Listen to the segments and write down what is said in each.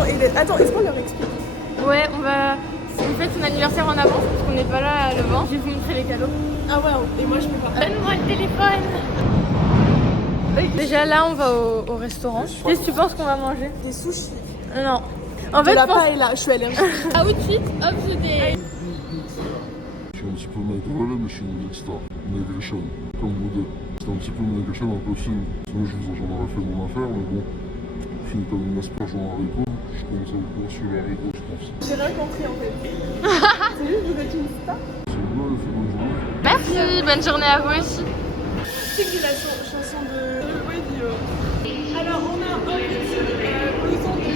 Attends, attends, est-ce qu'on leur explique? Ouais, on fête son anniversaire en avance parce qu'on n'est pas là le vent. Je vais vous montrer les cadeaux. Ah ouais, et moi je peux pas. Donne-moi le téléphone. Déjà là, on va au restaurant. Qu'est-ce que tu penses qu'on va manger? Des sushis. Non. En fait, la paella, je suis allergique. Outfit of the day. Je suis un petit peu maigre, mais je suis une big star. Maigrichonne, comme vous deux. C'est un petit peu maigrichonne, un peu fine. Sinon, j'en aurais fait mon affaire, mais bon. Fini comme une asperge en haricot. Je commence à vous courir sur les haricots, je pense. J'ai rien compris en fait. C'est juste, vous êtes une star. C'est bien, elle fait bonne journée. Merci, bonne journée à vous aussi. C'est que la chanson de Radio. Alors, on a un petit blouson de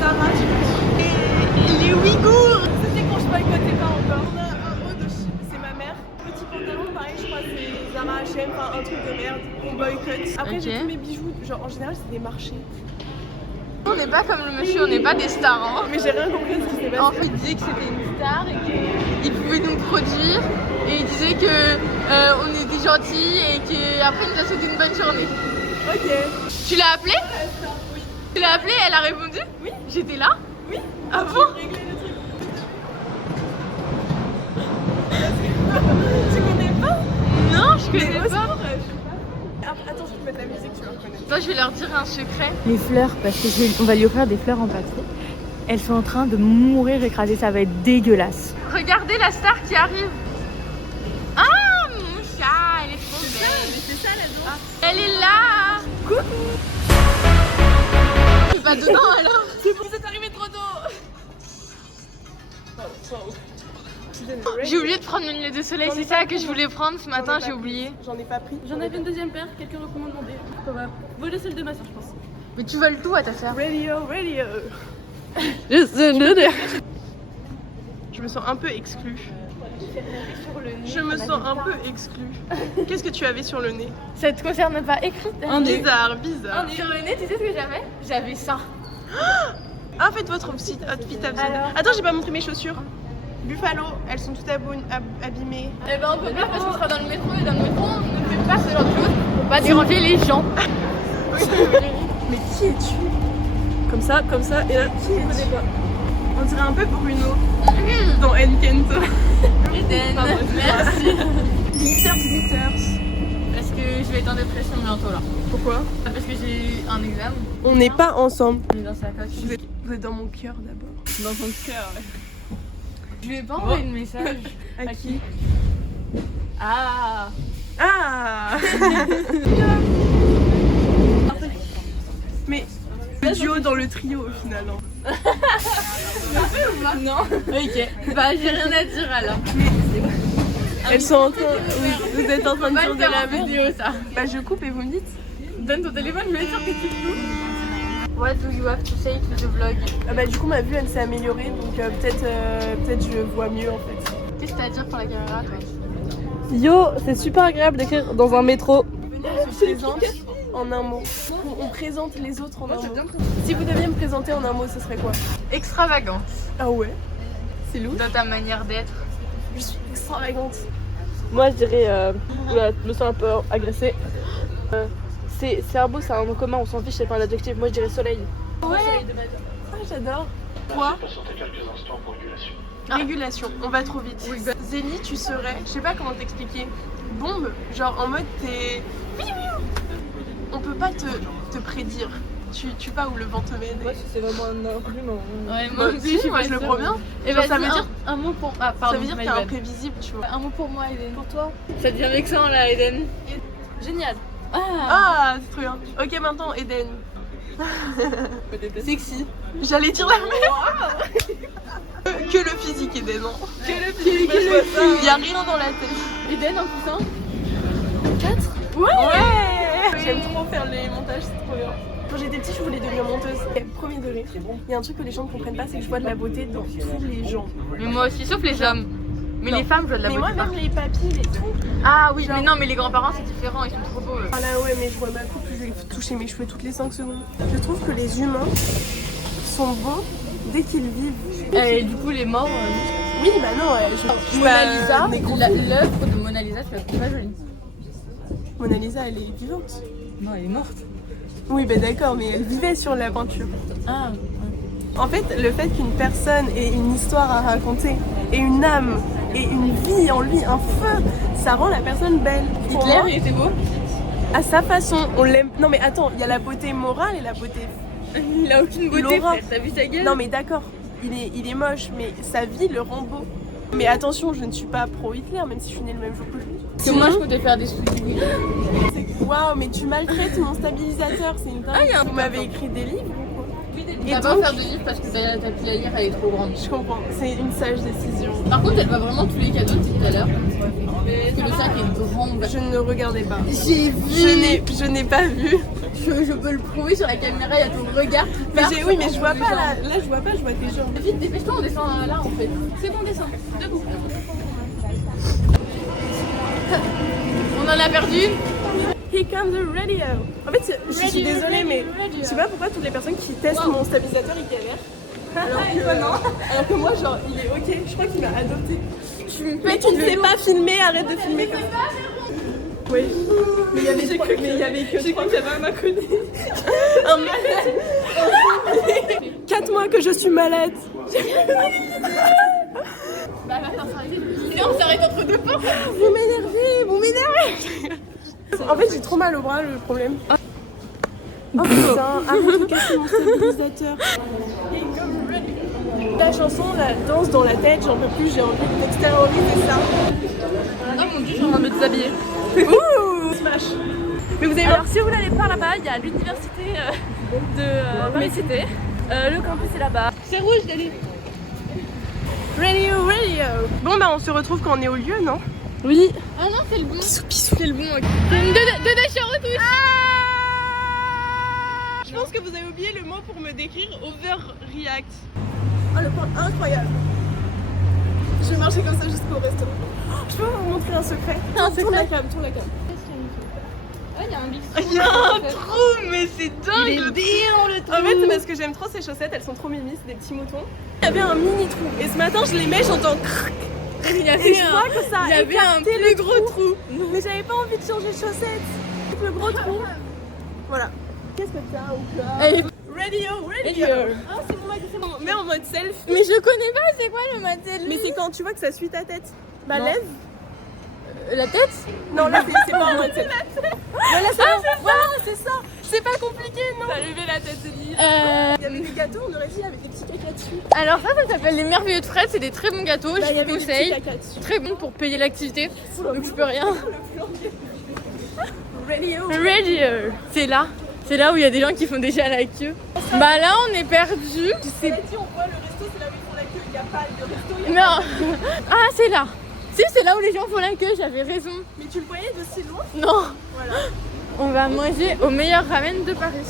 Zara, je crois. Et les Ouïghours. C'était quand je boycottais pas encore. On a un haut de c'est ma mère. Petit pantalon, pareil, je crois que c'est Zara H&M, enfin un truc de merde. On boycotte. Après, j'ai tous mes bijoux, genre en général, c'est des marchés. On n'est pas comme le monsieur, on n'est pas des stars. Hein. Mais j'ai rien compris de ce qui s'est passé. En fait, il disait que c'était une star et qu'il pouvait nous produire. Et il disait que on était gentils et qu'après il nous a souhaité une bonne journée. Ok. Tu l'as appelée? Oui. Tu l'as appelée, elle a répondu? Oui. J'étais là? Oui. Ah bon? Régler le truc. Tu connais pas? Non, je connais Mais pas. je sais pas. Attends, je vais mettre la musique, tu vas reconnaître. Toi, je vais leur dire un secret. Les fleurs, parce que on va lui offrir des fleurs en papier. Elles sont en train de mourir écrasées, ça va être dégueulasse. Regardez la star qui arrive. Ah, mon chat, elle est trop belle. Mais c'est ça la danse. Elle est là. Coucou. Tu vas dedans alors? C'est bon, vous êtes arrivé trop tôt. J'ai oublié de prendre une lunettes de soleil, c'est ça que je voulais prendre ce matin, j'ai oublié. J'en ai pas pris. J'en avais une deuxième paire, quelqu'un recommande demander. On va voler celle de ma soeur, je pense. Mais tu voles tout à ta soeur. Radio. Je me sens un peu exclue. Je me sens un peu exclue. Qu'est-ce que tu avais sur le nez? Ça te concerne pas écrit? Bizarre. Sur le nez, tu sais ce que j'avais? J'avais ça. Ah, faites votre outfit Alors Attends, j'ai pas montré mes chaussures. Buffalo, elles sont toutes abîmées. Eh ben on peut pas parce qu'on sera dans le métro et dans le métro on ne fait pas ce genre de choses pour pas déranger les gens. Mais qui es-tu? Comme ça, et là, qui es-tu? On dirait un peu Bruno dans Encanto. Eden, Pardon, merci. Glitters. Parce que je vais être en dépression bientôt là. Pourquoi? Parce que j'ai eu un examen. On n'est pas ensemble. On est dans sa coque. Vous êtes dans mon cœur d'abord. Dans ton cœur, ouais. Je lui ai pas envoyé de message. À qui? Ah. Ah. Mais le duo dans le trio au final. Hein. Non. Ok. Bah j'ai rien à dire alors. Elles sont en train. Vous êtes en train de Pas faire le de faire la en vidéo ça. Bah je coupe et vous me dites. Donne ton téléphone, je vais dire que tu fous. What do you have to say to the vlog? Ah bah du coup ma vue elle s'est améliorée donc peut-être je vois mieux en fait. Qu'est-ce que t'as à dire pour la caméra toi? Yo, c'est super agréable d'écrire dans un métro. On se présente en un mot. On présente les autres en un mot. Si vous deviez me présenter en un mot, ce serait quoi? Extravagante. Ah ouais? C'est louche. Dans ta manière d'être. Je suis extravagante. Moi, je dirais. Oula, je me sens un peu agressée. C'est un beau, c'est un nom commun, on s'en fiche, c'est pas un adjectif. Moi, je dirais soleil. Ouais. Ah j'adore. Quoi? Régulation, on va trop vite. Oui. Zélie, tu serais, je sais pas comment t'expliquer, bombe, genre en mode t'es... On peut pas te prédire. Tu pas où le vent te mène. Moi, c'est vraiment un compliment. Ouais, Moi aussi, moi je le prends bien. Et Genre, bah, ça veut dire, un mot pour. Ah, pardon, ça veut dire que my t'es bad. imprévisible, tu vois. Un mot pour moi, Eden. Pour toi? Ça devient vexant là, Eden. Génial. Ah, Ah, c'est trop bien. Ok, maintenant Eden. Sexy. J'allais dire la même. Que le physique, Eden. Hein. que le physique. Il y a rien dans la tête. Eden en putain. Ouais. J'aime trop faire les montages, c'est trop bien. Quand j'étais petite, je voulais devenir monteuse. Et premier degré, il y a un truc que les gens ne comprennent pas, c'est que je vois de la beauté dans tous les gens. Mais moi aussi, sauf les hommes. Mais Non. les femmes, je vois de la Mais beauté. moi, même les papilles, les tout. Ah oui, Genre- mais non, mais les grands-parents, c'est différent, ils sont trop beaux. Ah là ouais, mais je vois ma coupe, je vais toucher mes cheveux toutes les 5 secondes. Je trouve que les humains sont bons dès qu'ils vivent. Et du coup, les morts. Oui, bah non, je Mona Lisa, nécrophile. l'œuvre de Mona Lisa, tu la trouves pas jolie? Mona Lisa, elle est vivante. Non, elle est morte. Oui, bah d'accord, mais elle vivait sur la peinture. Ah. En fait, le fait qu'une personne ait une histoire à raconter, et une âme, et une vie en lui, un feu, ça rend la personne belle. Pour moi, il était beau. à sa façon, on l'aime. Non mais attends, il y a la beauté morale et la beauté... Il a aucune beauté, Laura. frère. T'as vu sa gueule? Non mais d'accord, il est moche, mais sa vie le rend beau. Mais attention, je ne suis pas pro-Hitler, même si je suis née le même jour que lui. Parce que moi, je peux te faire des sous. Waouh, mais tu maltraites mon stabilisateur, c'est une dingue. Vous m'avez écrit des livres ou quoi? Et Et pas donc, faire de livre parce que ta pile à lire, elle est trop grande. je comprends, c'est une sage décision. Par contre, elle voit vraiment tous les cadeaux depuis tout à l'heure. Parce que le sac est grand. Je ne regardais pas. J'ai vu. Je n'ai pas vu. Je peux le prouver sur la caméra, il y a ton regard qui Mais part oui, mais sur je vois tes pas jambes. là, je vois pas, je vois tes jambes. Vite, dépêche-toi, on descend là en fait. C'est bon, descend. Debout. On en a perdu une. Here comes the radio. En fait, je suis désolée, mais je sais pas pourquoi toutes les personnes qui testent mon stabilisateur ils galèrent. Alors que moi, genre, il est ok. Je crois qu'il m'a adopté. Mais tu ne sais pas filmer, arrête de filmer comme ça. Oui. Mais il y avait que 3 caméras à côté. Un malade. 4 mois que je suis malade. Bah, attends, on s'arrête entre deux portes. Vous m'énervez. En fait, j'ai trop mal au bras, le problème. Oh putain, arrête de casser mon stabilisateur. La chanson, la danse dans la tête, j'en peux plus, j'ai envie d'extérioriser ça. Oh mon dieu, je suis en train de me déshabiller. Ouh, smash. Mais vous avez Alors si vous n'allez pas là-bas, il y a l'université de Paris-Cité. Le campus est là-bas. C'est rouge, Dali. Radio. Bon bah on se retrouve quand on est au lieu, non? Oui. Ah non, c'est le bon. C'est le bon. Deux charretouches. Je pense que vous avez oublié le mot pour me décrire, overreact. Oh le point incroyable. Je vais marcher comme ça jusqu'au restaurant. Je peux vous montrer un secret? Tourne la cam. Ah, il y a un big. Il y a un trou, mais c'est dingue! Il est béant le trou. En fait, c'est parce que j'aime trop ces chaussettes, elles sont trop mimi, c'est des petits moutons. Il y avait un mini trou, et ce matin je les mets, j'entends crrrc. Il y Et avait je vois que ça a un écarté plus le gros trou. Mais j'avais pas envie de changer de chaussettes. Avec le gros trou. Voilà. Qu'est-ce que t'as au cas? Elle est- Radio. Ah, c'est mon magasin. Mets en mode selfie. Mais je connais pas, c'est quoi le matel? Mais c'est quand tu vois que ça suit ta tête. Bah Non. lève. La tête? Non, là c'est pas en mode selfie. Voilà, c'est ça. C'est pas compliqué, non? T'as levé la tête, Céline. Il y avait des gâteaux, on aurait dit avec des petits caca dessus. Alors ça s'appelle les merveilleux de Fred, c'est des très bons gâteaux, Bah, il y je avait vous des conseille. petits caca dessus. Très bon pour payer l'activité, donc je peux rien. Radio. C'est là où il y a des gens qui font déjà la queue. Bah là on est perdu. C'est dit, on voit le resto, c'est là où ils font la queue. Il n'y a pas de resto, il y a Non. Ah c'est là. Si c'est là où les gens font la queue, j'avais raison. Mais tu le voyais de si loin? Non. Voilà. On va manger au meilleur ramen de Paris.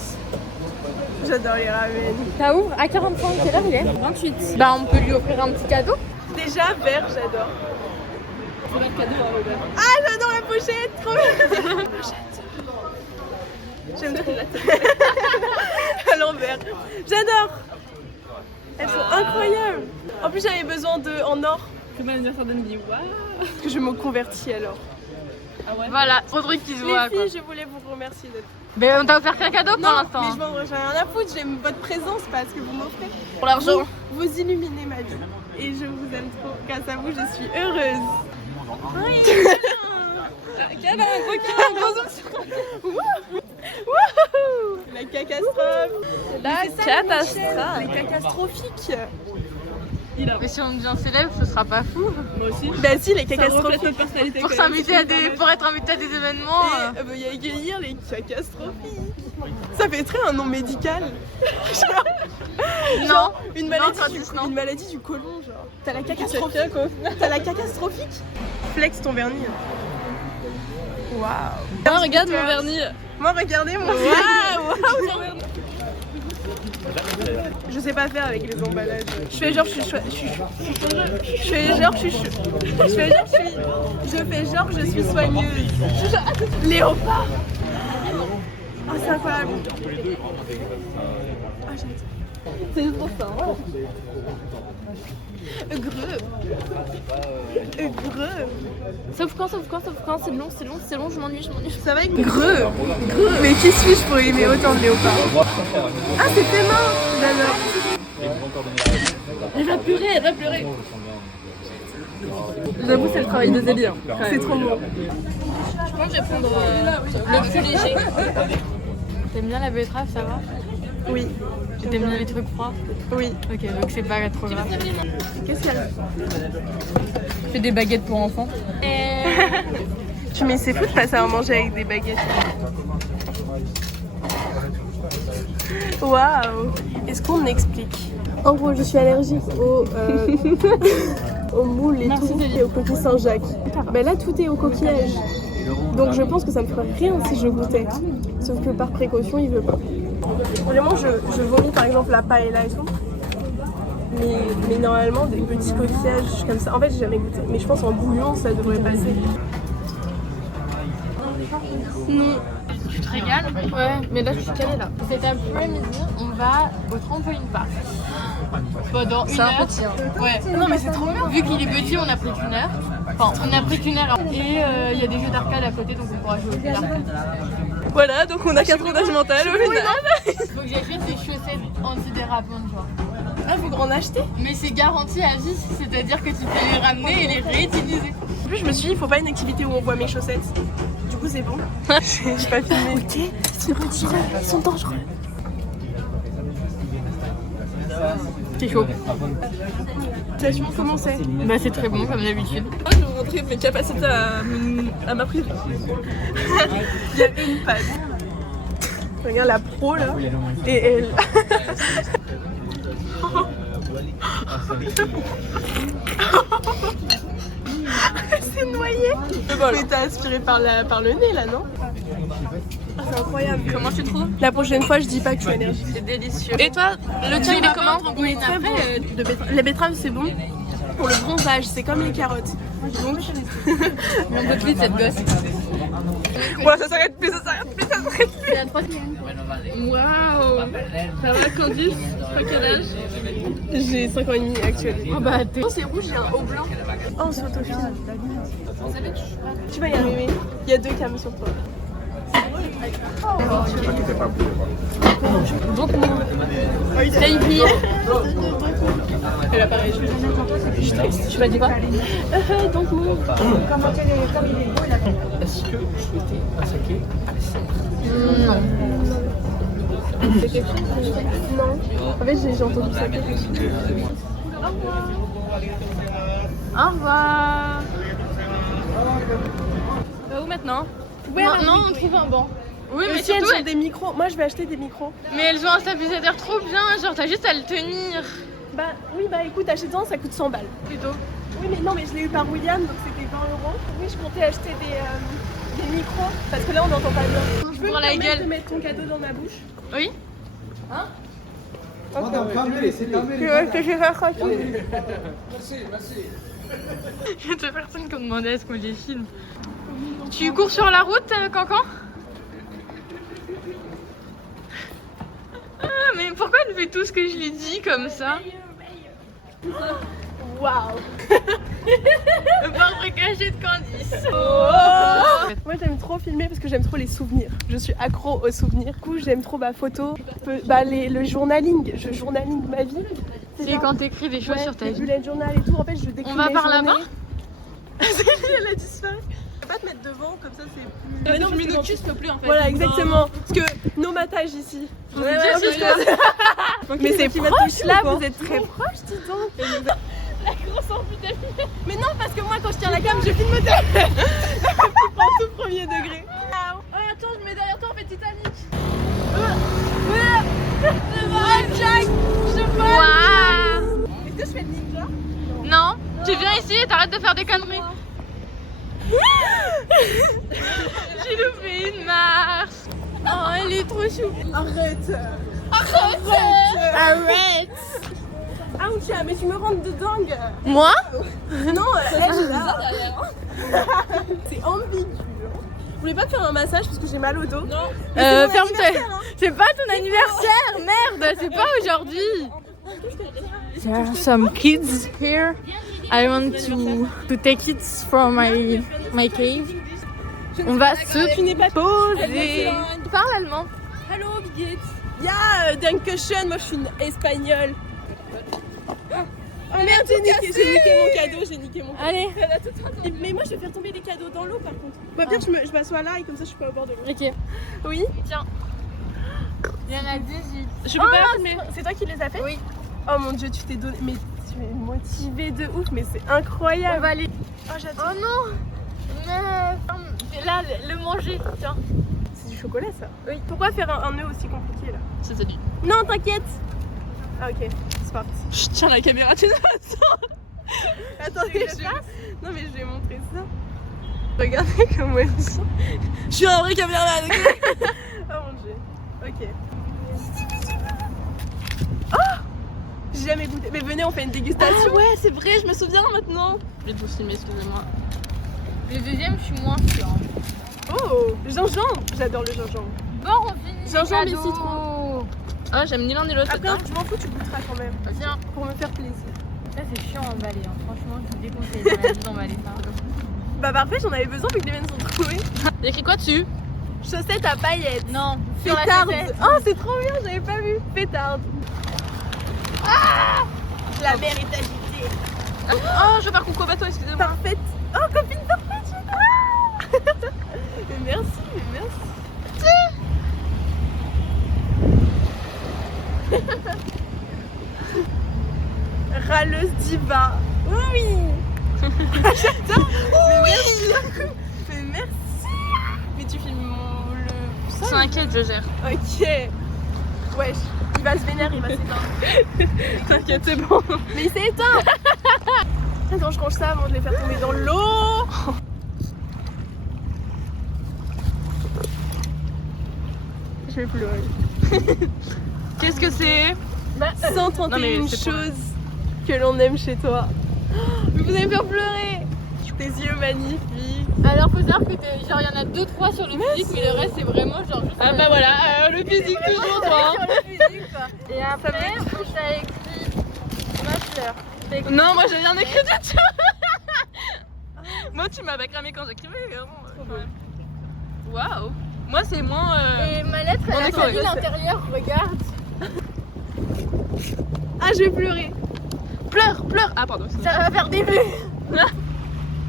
J'adore les ramen. Ça ouvre à 45, quelle heure il est? 28. Bah on peut lui offrir un petit cadeau. Déjà, vert, j'adore. C'est notre cadeau à Robert. Ah, j'adore la pochette, trop bien. J'aime trop la tête. À l'envers. J'adore. Elles sont incroyables. En plus, j'avais besoin de en or. C'est mon anniversaire de midi. Waouh. Parce que je me convertis alors. Ah ouais. Voilà, trop truc qui se Les voit quoi. filles, je voulais vous remercier d'être. Mais on t'a offert qu'un cadeau pour Non, l'instant. mais j'en ai rien à foutre. J'aime votre présence parce que vous m'offrez. Pour l'argent. Vous illuminez ma vie. Et je vous aime trop. Grâce à vous, je suis heureuse. Oui. Câlin, gros zoom sur Wouhou. La catastrophe. La catastrophe. Les catastrophiques. Mais si on devient célèbre, ce sera pas fou. Moi aussi. Bah si, les Ça reflète catastrophiques. notre personnalité. Pour quand même. s'inviter à des, pour être invité à des événements. Et il y a accueillir les catastrophiques. Ça fait très un nom médical. Non. Une maladie, non, Candice, non. une maladie du côlon, genre. T'as la catastrophique. T'as la catastrophique. Flex ton vernis. Waouh. Ah, regarde mon vernis. Moi, regardez mon vernis. Je sais pas faire avec les emballages. Je fais genre je suis soigneuse. Léopard. Oh, c'est incroyable. Ah, j'aime ça. C'est trop ça. Greux. Sauf quand, c'est long, je m'ennuie. Ça va être greux. Mais qui suis-je pour aimer autant de léopards? Ah, c'est tes mains. J'adore. Elle va pleurer, elle va pleurer. J'avoue, c'est le travail de Zélie. Hein. C'est trop beau. Je pense que je vais prendre le plus léger. T'aimes bien la betterave, ça va? Oui. Et t'aimes bien les trucs froids? Oui. Ok, donc c'est pas trop grave. Qu'est-ce qu'il y a? Je fais des baguettes pour enfants. Tu mets c'est fou de passer à manger avec des baguettes. Waouh. Est-ce qu'on explique? En gros, je suis allergique aux moules et tout, et aux coquilles Saint-Jacques. Ben là, tout est au coquillage. Donc je pense que ça me ferait rien si je goûtais. Sauf que par précaution, il veut pas. Vraiment, je vomis par exemple la paella et tout. Mais normalement, des petits coquillages comme ça. En fait, j'ai jamais goûté. Mais je pense en bouillon, ça devrait passer. Tu te régales? Ouais, mais là, je suis calée là. Cet après-midi, on va au trampoline park. Pendant une heure. Petit, hein. Ouais. Non, mais c'est trop bien. Vu qu'il est petit, on a pris qu'une heure. Enfin, on a pris qu'une heure. Et il y a des jeux d'arcade à côté, donc on pourra jouer aux jeux d'arcade. Voilà, donc on a 4 ans d'âge mental au final. Faut que j'achète des chaussettes antidérapantes, genre. Ah, faut en acheter. Mais c'est garanti à vie, c'est-à-dire que tu peux les ramener et les réutiliser. En plus, je me suis dit, il faut pas une activité où on voit mes chaussettes. Du coup, c'est bon. J'ai pas filmé. Ok, c'est retiré. Ils sont dangereux. C'est chaud. Ça a comment c'est? Bah c'est très bon comme d'habitude. Je vais vous montrer mes capacités à ma prise. Il y a une page. Regarde la pro là. Et elle. C'est noyé. Mais t'as aspiré par le nez là, non? Ah, c'est incroyable. Comment tu trouves? La prochaine fois, je dis pas que je suis énergique. C'est délicieux. Et toi, le tien il est comment? Oui, Très bon. Les betteraves, c'est bon pour le bronzage, c'est comme les carottes. Donc, Mon peu vite cette gosse. voilà, ça s'arrête plus, ça s'arrête plus, ça s'arrête plus. C'est la troisième. Waouh. Ça va Candice? T'as quel âge? J'ai 5 ans et demi actuellement. Oh bah t'es... Oh, c'est rouge, il y a un haut blanc. Oh, on s'autofilme. Tu vas y arriver. Il y a 2 cams sur toi. Donc baby. Elle a pareil, je suis triste. Tu m'as dit quoi? Donc, mon. Est-ce que vous souhaitez un saké? Non. C'est quelque chose? Non. En fait, j'ai entendu ça. Au revoir. Où maintenant? Non, on trouve un banc. Oui, mais si elles surtout, ont des micros. Moi, je vais acheter des micros. mais elles ont un stabilisateur trop bien, genre t'as juste à le tenir. Bah, oui, bah écoute, achète-en, ça coûte 100 balles. Plutôt. Oui, mais non, mais je l'ai eu par William, donc c'était 20 €. Oui, je comptais acheter des micros, parce que là, on n'entend pas bien. Je peux Pour me la permettre gueule. de mettre ton cadeau dans ma bouche? Oui. Que je vais faire ça. Il y a deux personnes qui ont demandé à ce qu'on les filme. Tu cours sur la route, Cancan? Ah, mais pourquoi elle fait tout ce que je lui dis comme ça? Waouh! Le portrait caché de Candice. Moi, j'aime trop filmer parce que j'aime trop les souvenirs. Je suis accro aux souvenirs. Du coup, j'aime trop ma photo. Le journaling. Je journaling ma vie. C'est quand t'écris des choses sur ta les vie. bullet journal et tout. En fait, je décris On va mes par journées. là-bas? Elle a disparu. Tu peux pas te mettre devant, comme ça c'est plus. Mais non, mais ne juste plus en fait. Voilà, exactement. Parce que nos matages ici. Ouais, Mais c'est proche là, vous êtes très proches, dis donc. La grosse amputation. Mais non, parce que moi quand je tiens la cam, je filme en tout premier degré. Oh, attends, je mets derrière toi en fait Titanic. Jack, je Waouh. Est-ce que je fais le ninja? Non, tu viens ici et t'arrêtes de faire des conneries. J'ai loupé une marche. Oh, elle est trop chou. Arrête. Ouch, mais tu me rentres dedans. Moi? Non, elle là. C'est ambigu. Vous voulez pas faire un massage parce que j'ai mal au dos? Non. Ferme-toi. C'est pas ton anniversaire, merde. C'est pas aujourd'hui. There are some kids here. I want to take it from my cave. On va Tu n'es pas poser. Tu parles allemand? Hello, Bigette. Ja, danke schön. Moi, je suis une espagnole. Oh merde, j'ai niqué mon cadeau, j'ai niqué mon cadeau. Allez, Mais moi je vais faire tomber les cadeaux dans l'eau par contre. Bah bien je m'assois là et comme ça je suis pas au bord de l'eau. ok. Oui. Tiens. Il y en a 18. Je peux pas filmer. C'est toi qui les as fait? Oui. Oh mon dieu, tu t'es donné. Mais tu es motivée de ouf, mais c'est incroyable. On va aller. Oh j'adore. Oh non. Mais là, le manger, tiens. C'est du chocolat ça. Oui. Pourquoi faire un nœud aussi compliqué là? C'était lui. Non, t'inquiète. Ah ok, c'est parti. Je tiens la caméra, tu Attendez, non mais je vais montrer ça. Regardez comment elle sent. Je suis un vrai caméraman. Oh mon dieu. Ok. Oh, j'ai jamais goûté. Mais venez, on fait une dégustation. Ah ouais, c'est vrai, je me souviens maintenant. Je vais vous filmer, excusez-moi. Le deuxième, je suis moins sûre. Oh, gingembre. J'adore le gingembre. Bon, on finit. Gingembre les et cadeaux. citron. Ah, j'aime ni l'un ni l'autre. Après, je m'en fous, tu goûteras quand même. Viens. Pour me faire plaisir. Ça, c'est chiant à emballer. Hein. Franchement, je vous déconseille dans la vie d'emballer ça. Bah parfait, j'en avais besoin vu que les miennes sont trouvées. Y'a écrit quoi dessus? Chaussettes à paillettes. Non, sur la Fêtarde. chaussette. Oh, c'est trop bien, j'avais pas vu. Fêtarde. Ah, la mer est agitée. Oh, je veux faire coucou au bateau, excusez-moi. Parfaite. Oh, copine parfaite, j'adore. Mais merci, mais merci. Râleuse diva. Oui. J'adore. Oui. Mais merci. Mais tu filmes le sol. T'inquiète, je gère. Ok. Wesh. Il va se vénère, il va s'éteindre. T'inquiète, c'est bon. Mais il s'est éteint. Attends, je range ça avant de les faire tomber dans l'eau. Je vais pleurer. Qu'est-ce que c'est? 131 Non, mais c'est choses que l'on aime chez toi. Mais vous allez me faire pleurer. Tes yeux magnifiques. Alors, faut savoir que genre, il y en a 2-3 sur le physique, mais le reste, c'est vraiment genre juste. Ah bah voilà, le physique toujours, toi. sur le physique, quoi. Et après, on t'a écrit ma fleur. Non, moi j'ai rien écrit du tout. Moi, tu m'avais cramé quand j'écrivais, vraiment. Waouh. Moi, c'est moins. Et ma lettre, On elle est a sa correct. ville intérieure, regarde. Ah, je vais pleurer. Pleure, pleure. Ah, pardon. Ça va faire des vues.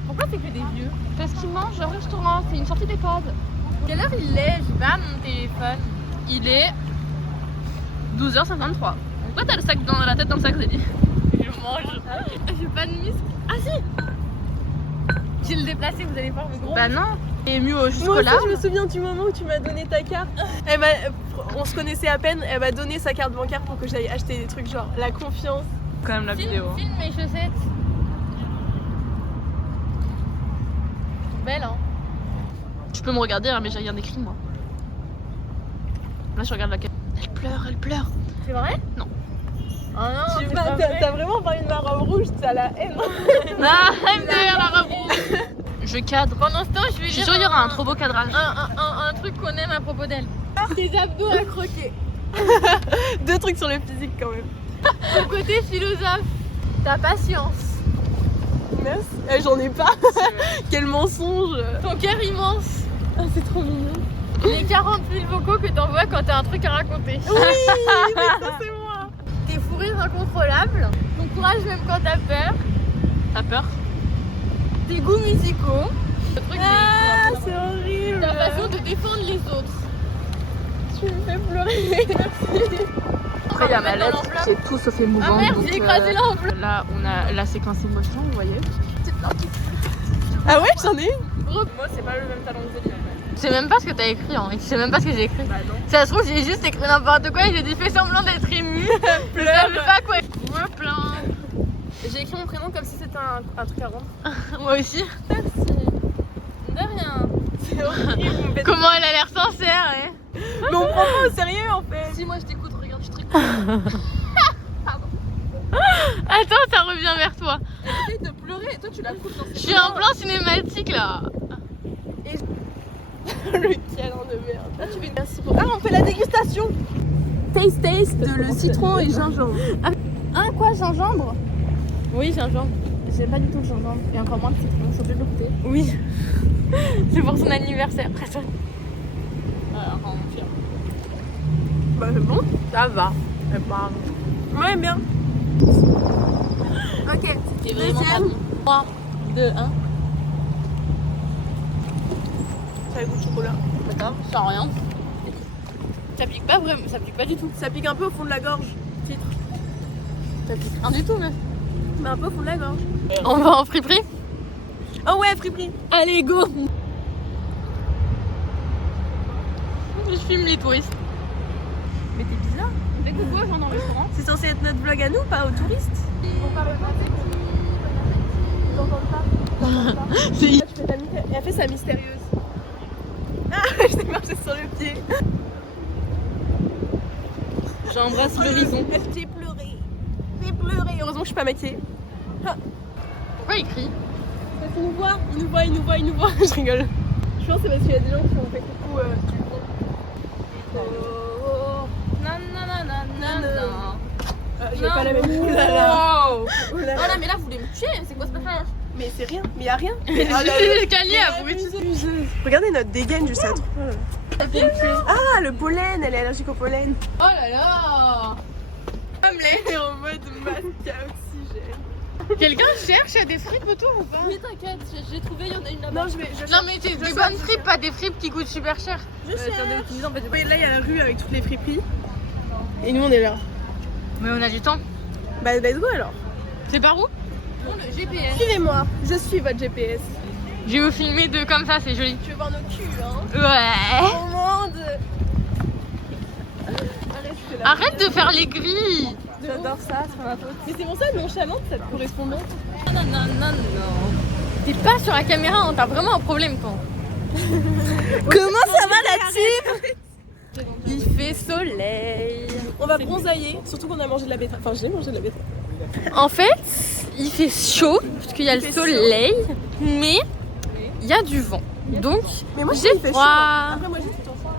Pourquoi c'est que des vieux? Parce qu'il mange au restaurant, c'est une sortie d'EHPAD. Quelle heure il est? J'ai pas mon téléphone. Il est 12h53. Pourquoi t'as le sac dans la tête dans le sac, Zélie? Je mange. J'ai pas de muscle. Ah si! J'ai le déplacé, vous allez voir mes gros. Bah non. Et mieux au Moi jusqu'au aussi, larmes. je me souviens du moment où tu m'as donné ta carte. On se connaissait à peine, elle m'a donné sa carte bancaire pour que j'aille acheter des trucs genre la confiance. Quand même la vidéo. Filme mes chaussettes. Belle, hein? Tu peux me regarder, hein, mais j'ai rien écrit moi. Là, je regarde la caméra. Elle pleure, elle pleure. C'est vrai? Non. Oh non, Tu c'est vas- pas T'as vrai. t'as vraiment pas une robe rouge, t'as la haine. Ah, elle me derrière la robe. Je cadre. Pendant ce temps, je vais Je suis dire sûre qu'il y aura un trop beau cadrage. un truc qu'on aime à propos d'elle. Tes abdos à croquer. 2 trucs sur le physique quand même. Ton côté philosophe. Ta patience. Merci. J'en ai pas. Quel mensonge. Ton cœur immense. Ah, c'est trop mignon. Les 40 000 vocaux que t'envoies quand t'as un truc à raconter. Oui, mais ça c'est moi. Tes fous rires incontrôlables. Ton courage même quand t'as peur. T'as peur? Tes goûts musicaux. Le truc Ah, c'est c'est horrible. ta façon de défendre les autres. Tu me fais pleurer. Merci. Après, il y a ma Dans lettre l'enveloppe. qui est tout sauf émouvante. Ah merde, donc, j'ai écrasé l'enveloppe. Là, on a la séquence émotion, vous voyez. Ah ouais, j'en ai une. Moi, c'est pas le même talent que Zélie. Je sais même pas ce que t'as écrit, hein. Je sais même pas ce que j'ai écrit. Bah non. Si ça se trouve, j'ai juste écrit n'importe quoi et j'ai dit fait semblant d'être ému. Je savais pas quoi. Je me plains. J'ai écrit mon prénom comme si c'était un truc à rendre. Moi aussi. Merci. De rien. C'est horrible. vous me faites- Comment elle a l'air sincère, hein. Mais on prend pas au sérieux en fait. Si, moi je t'écoute, regarde, je te Attends, ça revient vers toi. Essaye de pleurer, toi tu la coupes dans Je suis en plan cinématique là. Le câlin de merde. Là, tu fais merci pour. Ah, on fait la dégustation. Taste de le citron et gingembre. Hein, quoi, gingembre? Oui, gingembre. J'aime pas du tout le gingembre. Et encore moins le citron, c'est obligé de le goûter. Oui. C'est pour son anniversaire. Bah, c'est bon. Ça va. Ouais, bien. Ok. C'est vraiment pas Deuxième. bon. 3, 2, 1. Ça a le goût de chocolat. D'accord, ça sent rien. Ça pique pas vraiment, ça pique pas du tout. Ça pique un peu au fond de la gorge. Titre. Ça pique rien du tout, mais. Mais un peu au fond de la gorge. On va en friperie. Oh ouais, friperie. Allez, go. Je filme les touristes. Mais t'es bizarre. Dès qu'on voit, genre dans le restaurant. C'est censé être notre vlog à nous, pas aux touristes. C'est Tu fais ta mystérieuse. Elle a fait sa mystérieuse. Ah, je t'ai marché sur le pied. J'embrasse l'horizon. J'ai pleuré. J'ai pleuré. Heureusement que je suis pas maquillée. Pourquoi il crie? Parce qu'il nous voit, il nous voit, il nous voit, il nous voit. Je rigole. Je pense que c'est parce qu'il y a des gens qui ont fait coucou. J'ai pas la même. Oh là là. Wow. Oh là Oh là. là, mais là, vous voulez me tuer. C'est quoi ce passage? Mais c'est rien. Mais y a rien. L'escalier a bruit. Regardez notre dégaine juste à Ah, le pollen. Elle est allergique au pollen. Oh là là. Comme les en mode masque à oxygène. Quelqu'un cherche des fripes autour ou pas? Mais t'inquiète, j'ai trouvé, il y en a une là-bas. Non, je vais. Non mais c'est des bonnes fripes, pas des fripes qui coûtent super cher. Je cherche. Oui, là, il y a la rue avec toutes les friperies. Et nous, on est là. Mais on a du temps. Bah, let's go alors. C'est par où? Le GPS. Suivez-moi. Je suis votre GPS. Je vais vous filmer de comme ça, c'est joli. Tu veux voir nos culs, hein? Ouais. Au monde. Arrête de faire les grilles. J'adore ça, c'est ma faute. Mais c'est pour ça, nonchalante, cette correspondante. Non, non, non, non. T'es pas sur la caméra, hein, t'as vraiment un problème, toi. Comment ça va la team? Il fait soleil. On va bronzailler, surtout qu'on a mangé de la betterave. Enfin, j'ai mangé de la betterave. En fait, il fait chaud, parce qu'il y a le fait soleil, mais il y a du vent. Donc, Mais moi, je j'ai trouve qu'il fait chaud. froid. Après, moi, j'ai tout le temps froid.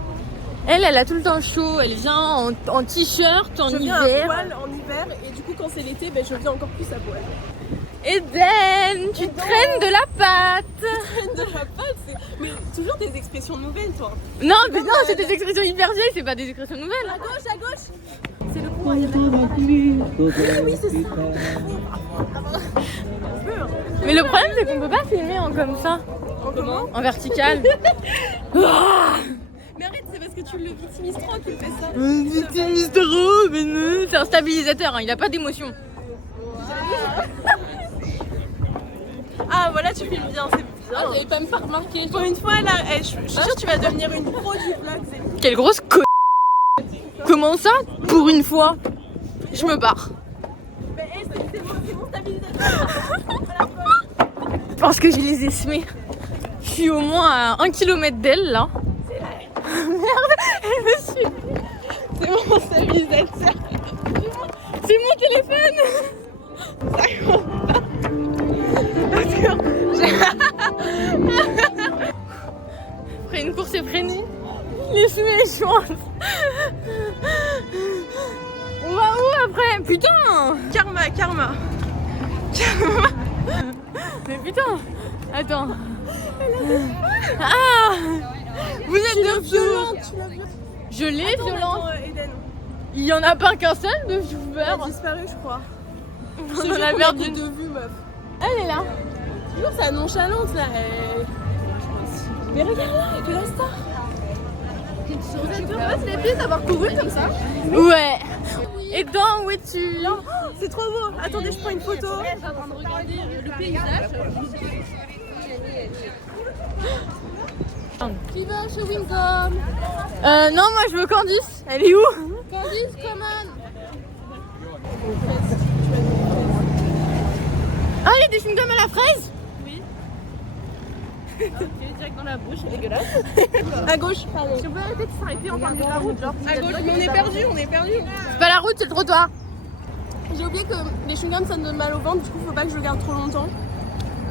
Elle a tout le temps chaud. Elle vient en t-shirt, en Je viens à hiver. poil en hiver, et du coup, quand c'est l'été, ben, je viens encore plus à poil. Eden, tu traînes de la pâte. De la pâte, c'est. Mais toujours des expressions nouvelles, toi. Non, mais non, c'est des expressions hyper vieilles, c'est pas des expressions nouvelles. À gauche, à gauche. C'est le courant, il y a Ah oui, c'est ça. Mais le problème, c'est qu'on peut pas filmer comme ça, En comment? en vertical. Mais arrête, c'est parce que tu le victimises trop qu'il fait ça. C'est Mister O, mais non, c'est un stabilisateur, hein, il a pas d'émotion. Ah, voilà, tu filmes bien, c'est bien. J'avais pas même pas remarqué. Pour une fois, là, je suis sûre que tu vas devenir une pro du vlog. C'est... Quelle grosse co... Comment ça? Pour une fois, je me barre. Mais hey, c'est mon stabilisateur. Parce que je les ai semés. Je suis au moins à 1 km d'elle, là. Merde, elle me suit. C'est mon stabilisateur. C'est mon téléphone. Ça compte pas. Parce que Après une course effrénée, les semés échouent. On va où après? Putain. karma. Mais putain. Attends. Ah. Vous êtes de violente, retour. tu l'as vu. Je l'ai violente. Eden. Il y en a pas qu'un seul de Elle youtubeur. a disparu, je crois. On en a perdu. de vue, meuf. Elle est là. Toujours sa nonchalante, là. Mais regarde là, elle fait la star. Vous êtes heureuse, les filles, d'avoir couru comme ça? Ouais. Et dans où es-tu? C'est trop beau. Attendez, je prends une photo. Je suis en train de regarder le paysage. Qui va chez Wingom? Non, moi je veux Candice. Elle est où? Candice, common. Ah, il y a des chewing-gums à la fraise? Direct dans la bouche, c'est dégueulasse. À gauche, pardon. Si on peut arrêter de s'arrêter en plein milieu de la route, genre. À gauche, mais on est perdu. C'est pas la route, c'est le trottoir. J'ai oublié que les chewing-gums ça me donne mal au ventre, du coup faut pas que je le garde trop longtemps.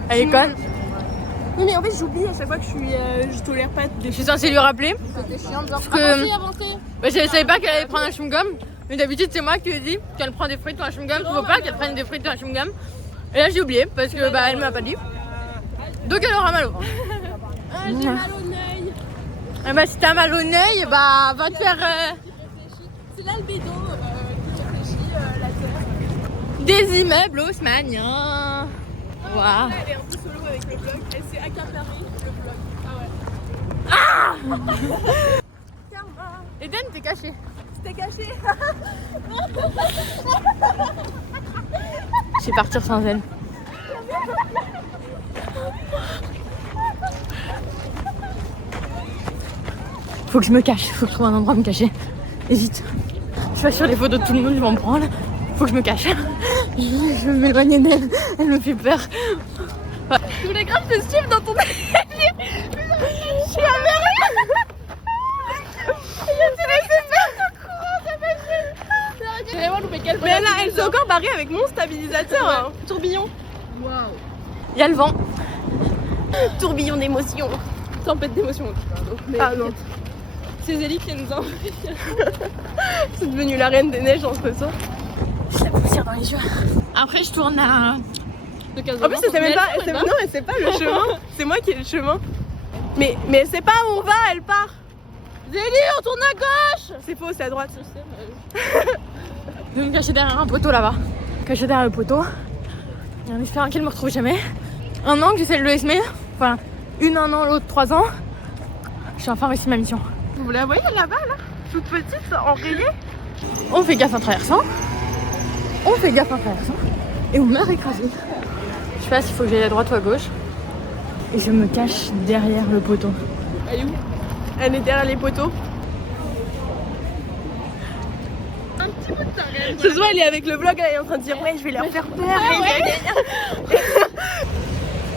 Elle est conne. Oui, mais en fait j'oublie à chaque fois que je tolère pas des Je suis censée lui rappeler. C'était chiant de voir. que- Avancez. Bah, je savais pas qu'elle allait prendre un chewing-gum. Mais d'habitude, c'est moi qui lui dis qu'elle prend des frites ou un chewing-gum. Il faut pas qu'elle prenne des frites ou un chewing-gum. Et là, j'ai oublié parce que bah, elle m'a pas dit. Donc, elle aura mal au ventre. Ah, j'ai mal au nez. Et bah, si t'as mal au nez, bah, va te faire. C'est l'albédo qui réfléchit la terre. des immeubles haussmanniens. Waouh. Elle est un peu solo avec le vlog. Elle s'est accaparée le vlog. Ah ouais. Karma. Eden, t'es caché. C'était caché. Je vais partir sans elle. Faut que je me cache, faut que je trouve un endroit à me cacher. Hésite. Je suis sur les photos de tout le monde, je m'en prends là. Faut que je me cache. Je veux m'éloigner d'elle, elle me fait peur. Je voulais grave te suivre dans ton délire. Je suis la merde. Je t'ai laissé faire ton courant, ça m'a fait. J'ai vraiment loupé quel. Mais là, elle s'est encore barrée avec mon stabilisateur. Hein. Tourbillon. Waouh. Il y a le vent. Tourbillon d'émotions. Tempête d'émotions. Ah non. C'est Zélie qui nous a envoyé. C'est devenu la reine des neiges entre ça. J'ai la poussière dans les yeux. Après, je tourne à. En plus, c'est même pas. Non, mais c'est pas le chemin. C'est moi qui ai le chemin. Mais elle sait pas où on va, elle part. Zélie, on tourne à gauche. C'est faux, c'est à droite. Je vais me cacher derrière un poteau là-bas. Caché derrière le poteau. Et en espérant qu'elle me retrouve jamais. Un an que j'essaie de le SME. Enfin, un an, l'autre 3 ans. J'ai enfin réussi ma mission. Vous la voyez là-bas, là? Toute petite, enrayée. On fait gaffe en traversant. On fait gaffe en traversant. Et on meurt écrasé. Je sais pas s'il faut que j'aille à droite ou à gauche. Et je me cache derrière le poteau. Elle est où? Elle est derrière les poteaux. Un petit peu de ta reine. Ce soir, elle est avec le vlog, elle est en train de dire ouais, je vais leur faire peur.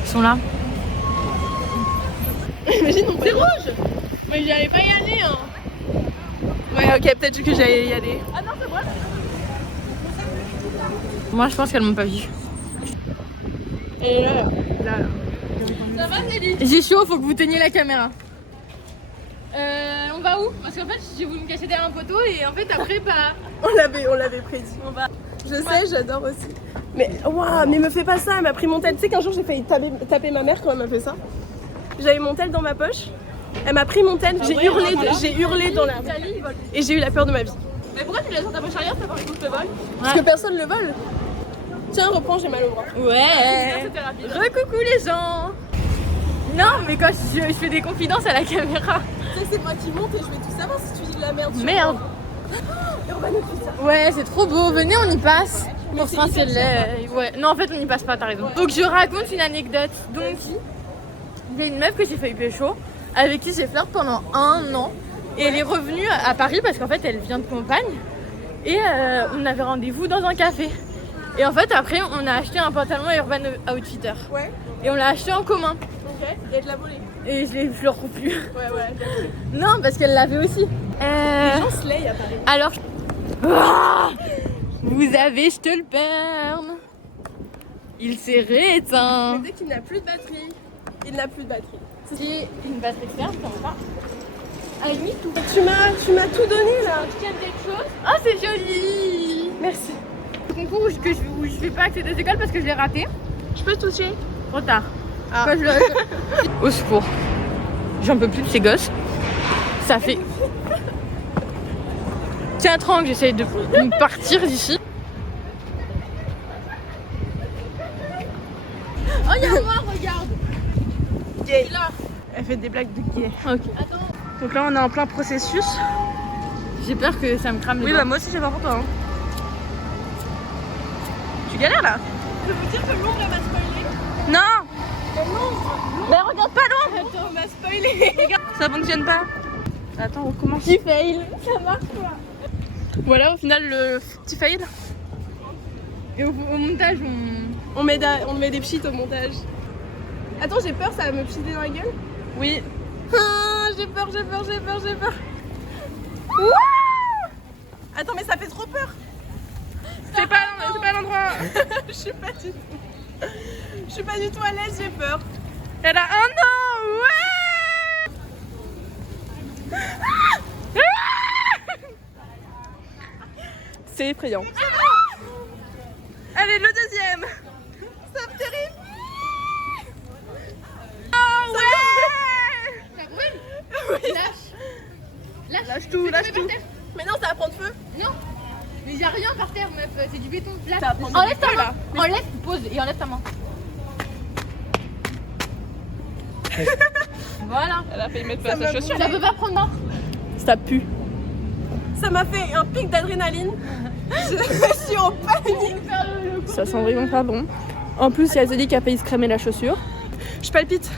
Ils sont là. Imagine, on peut... C'est rouge. Mais j'allais pas y aller. Hein. Ouais, ok, peut-être que j'allais y aller. Ah non, c'est vrai. Moi, je pense qu'elles m'ont pas vu. Et là. Ça va, Zélie? J'ai chaud, faut que vous teniez la caméra. On va où? Parce qu'en fait, j'ai voulu me cacher derrière un poteau et en fait, après, bah. On l'avait prédit. On va. Je sais, j'adore aussi. Mais waouh, mais me fais pas ça, elle m'a pris mon tel. Tu sais qu'un jour j'ai failli taper ma mère quand elle m'a fait ça. J'avais mon tel dans ma poche. Elle m'a pris mon tel, j'ai hurlé dans la rue. Et j'ai eu la peur de ma vie. Mais pourquoi tu laisses dans ta poche arrière, t'as pas envie qu'on te le vole? Parce que personne le vole. Tiens, reprends, j'ai mal au bras. Ouais. C'était rapide. Recoucou les gens. Non, mais quand je fais des confidences à la caméra. Tu sais, c'est moi qui monte et je vais tout savoir si tu dis de la merde. Merde. Urbano fait ça. Ouais, c'est trop beau. Venez, on y passe. Pour se rincer le lait. Ouais. Non, en fait, on n'y passe pas, t'as raison. Donc, je raconte une anecdote. Donc, il y a une meuf que j'ai failli pécho, avec qui j'ai flirté pendant 1 an. Et elle est revenue à Paris parce qu'en fait, elle vient de campagne. Et on avait rendez-vous dans un café. Et en fait, après, on a acheté un pantalon Urban Outfitter. Ouais, Et on l'a acheté en commun. ok. Et elle te l'a volé. Et je le retrouve plus. Ouais. Non, parce qu'elle l'avait aussi. Les gens slay à Paris. Alors, ah, vous avez jeté le perme. Il s'est rééteint. Mais dès qu'il n'a plus de batterie, il n'a plus de batterie. C'est une batterie externe, ça va pas. À la limite, tout. Tu m'as tout donné là. Tu tiens quelque chose? Ah, c'est joli. Merci. Le concours où je fais pas accès des écoles parce que je l'ai raté. Je peux toucher? Trop tard. Ah. Quand je le... Au secours. J'en peux plus de ces gosses. Ça fait 4 ans que j'essaye de partir d'ici. Oh, y'a moi, regarde. Gay. Elle fait des blagues de gay. Ok. Donc là, on est en plein processus. J'ai peur que ça me crame les Oui, doigts. bah moi aussi j'ai peur pour toi. Hein. Tu galères là? Je peux vous dire que l'ombre elle m'a spoilé. Non! Mais regarde pas l'ombre! Attends, on m'a spoilé. Ça fonctionne pas. Attends, on recommence. Petit fail. Ça marche pas. Voilà, au final, le petit fail. Et au montage, On met des pchites au montage. Attends, j'ai peur, ça va me pchiter dans la gueule? Oui. Ah, j'ai peur. Ouah! Attends, mais ça fait trop peur. C'est pas l'endroit. Je suis pas du tout à l'aise, j'ai peur. Elle a 1 an, ouais. C'est effrayant. Allez, le deuxième. Ça me terrifie. Oh ouais. Oui. Lâche tout. Mais non, ça va prendre feu. Non. Mais y a rien par terre, meuf, c'est du béton plat. Ça va prendre Enlève du ta feu, main, là. enlève, pose et enlève ta main. Voilà. Elle a failli mettre Ça sa m'a chaussure. Ça peut pas prendre main. Ça pue. Ça m'a fait un pic d'adrénaline. Je suis en panique. Ça sent vraiment pas bon. En plus, il y a Zélie qui a failli se cramer la chaussure. Je palpite.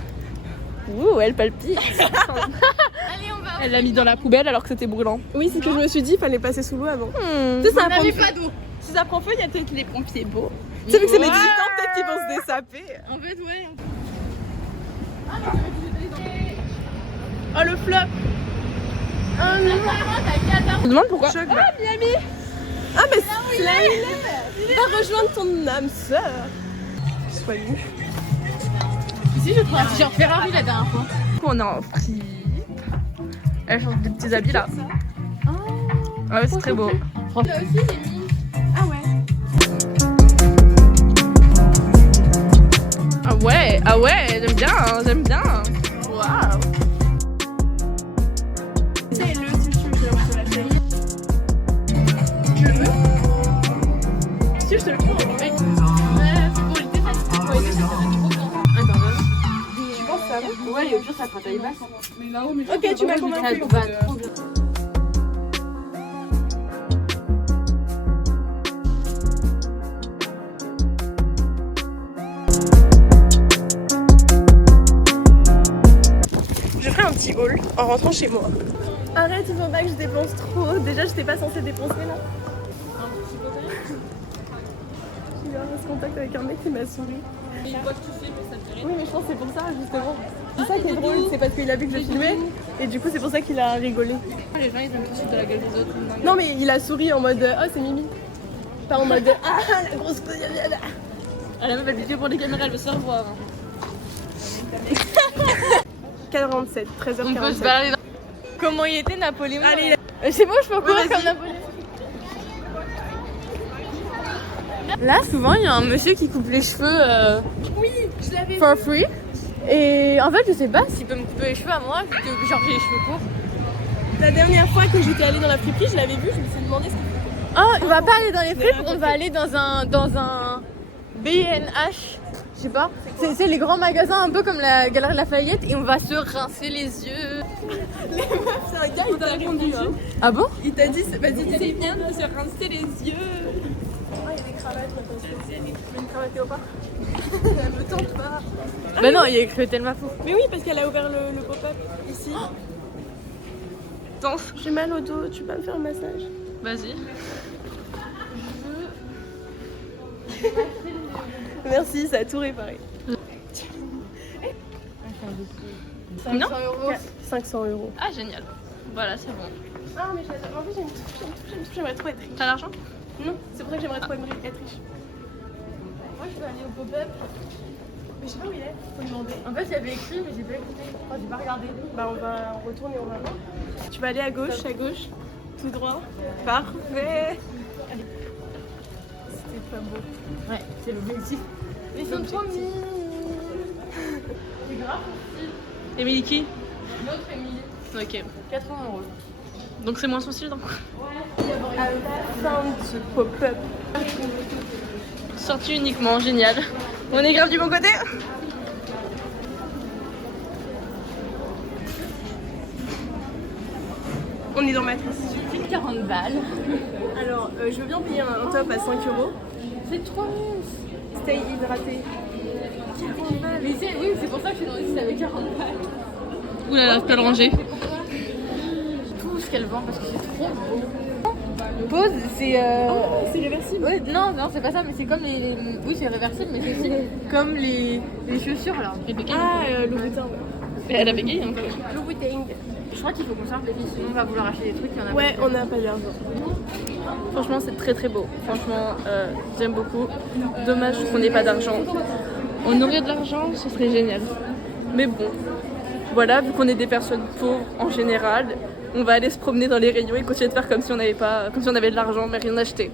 Ouh, elle palpite. Allez, on va. Elle l'a mis dans la poubelle alors que c'était brûlant. Oui, c'est ce que je me suis dit, il fallait passer sous l'eau avant. Tu sais, ça On prend n'avait feu. pas d'eau. Si ça prend feu, il y a peut-être les pompiers beaux. Tu sais, vu que c'est mes 18 ans, peut-être qu'ils vont se dessaper. En fait, ouais. Oh, le flop. Je me demande pourquoi. Choc, ah, Miami. Ah, mais c'est là où il est. Va rejoindre ton âme sœur. Sois nu. Ici, je trouve un t-shirt Ferrari la dernière fois. On est en free. Elle change de petits habits là. Ah ouais, c'est très beau. Là aussi, j'ai mis. Ah ouais. Ah ouais, j'aime bien, j'aime bien. Waouh. C'est le tissu, je te la fais. Tu le veux? Si, je te le prends. Ouais, c'est pour l'été, ça se fait trop grand. Tu penses ça va? Ouais, et au pire, ça fera taille basse. Ok, tu m'as convaincu. Ça va trop bien. Je ferai un petit haul en rentrant chez moi. Arrête, il faut pas que je dépense trop. Déjà, j'étais pas censée dépenser là. J'ai eu un contact avec un mec qui m'a souri. Oui, mais je pense que c'est pour ça, justement. C'est ça qui est drôle, c'est parce qu'il a vu que je filmais et du coup, c'est pour ça qu'il a rigolé. Les gens ils aiment tous de la gueule des autres. Non, mais il a souri en mode oh, c'est Mimi. Pas en mode ah, la grosse couille. Elle a même pas le vidéo pour les caméras, elle veut se faire voir. 47, 13h47. On peut se balader dans... Comment il était Napoléon? Allez, C'est bon, je peux courir vas-y. comme Napoléon. Là, souvent, il y a un monsieur qui coupe les cheveux for free. Et en fait, je sais pas s'il peut me couper les cheveux à moi, vu que genre j'ai les cheveux courts. la dernière fois que j'étais allée dans la friperie, je l'avais vu, je me suis demandé ce qu'il faisait. Oh, on va pas aller dans les fripes, on va aller dans un B&H, je sais pas. C'est les grands magasins un peu comme la Galerie Lafayette et on va se rincer les yeux. C'est un gars, il t'a répondu. Hein. Ah bon? Il t'a dit, vas-y, c'est bien de se rincer les yeux. Ah, il y a des cravates, je mets une cravate léopard. Elle me tente pas. Bah non, il y a écrit Thelma Fou. Mais oui, parce qu'elle a ouvert le pop-up ici. Danse. J'ai mal au dos, tu peux pas me faire un massage? Vas-y. Merci, ça a tout réparé. Combien? 500 €. Ah génial. Voilà, c'est bon. Ah, mais j'adore. En fait, j'aimerais trop être riche. T'as l'argent? Non, c'est pour ça que j'aimerais trop être riche. Moi, je peux aller au pop-up. Mais je sais pas où il est, faut demander. En fait, il y avait écrit, mais j'ai pas écouté. Oh, j'ai pas regardé. Bah, on retourne et on va voir. Tu vas aller à gauche, tout droit. Parfait. C'était pas beau. Ouais, c'est l'objectif. Ils sont trop mignons. C'est grave. Émilie qui? L'autre Émilie. Ok. 80 €. Donc c'est moins son style donc. Found pop-up. Sortie uniquement, génial. On est grave du bon côté. On est dans Matrice. 40 balles. Alors, je veux bien payer un top à 5 €. C'est trop mince. Stay hydraté. Mais oui, c'est pour ça que je suis dans ici avec 40 balles. Ouh là là, je peux le ranger. Tout ce qu'elle vend parce que c'est trop beau. Pose, c'est C'est réversible. ouais, non, c'est pas ça, mais c'est comme les. Oui, c'est réversible, mais c'est aussi comme les chaussures là. Elle bégaye. Ah, Louboutin. Mais elle a bégayé un peu. Louboutin. Je crois qu'il faut qu'on sorte les filles, sinon on va vouloir acheter des trucs. Il y en a Ouais, pas. on n'a pas d'argent. Franchement, c'est très très beau. Franchement, j'aime beaucoup. Dommage qu'on n'ait pas d'argent. On aurait de l'argent, ce serait génial. Mais bon, voilà, vu qu'on est des personnes pauvres en général, on va aller se promener dans les rayons et continuer de faire comme si on avait pas, comme si on avait de l'argent mais rien acheté.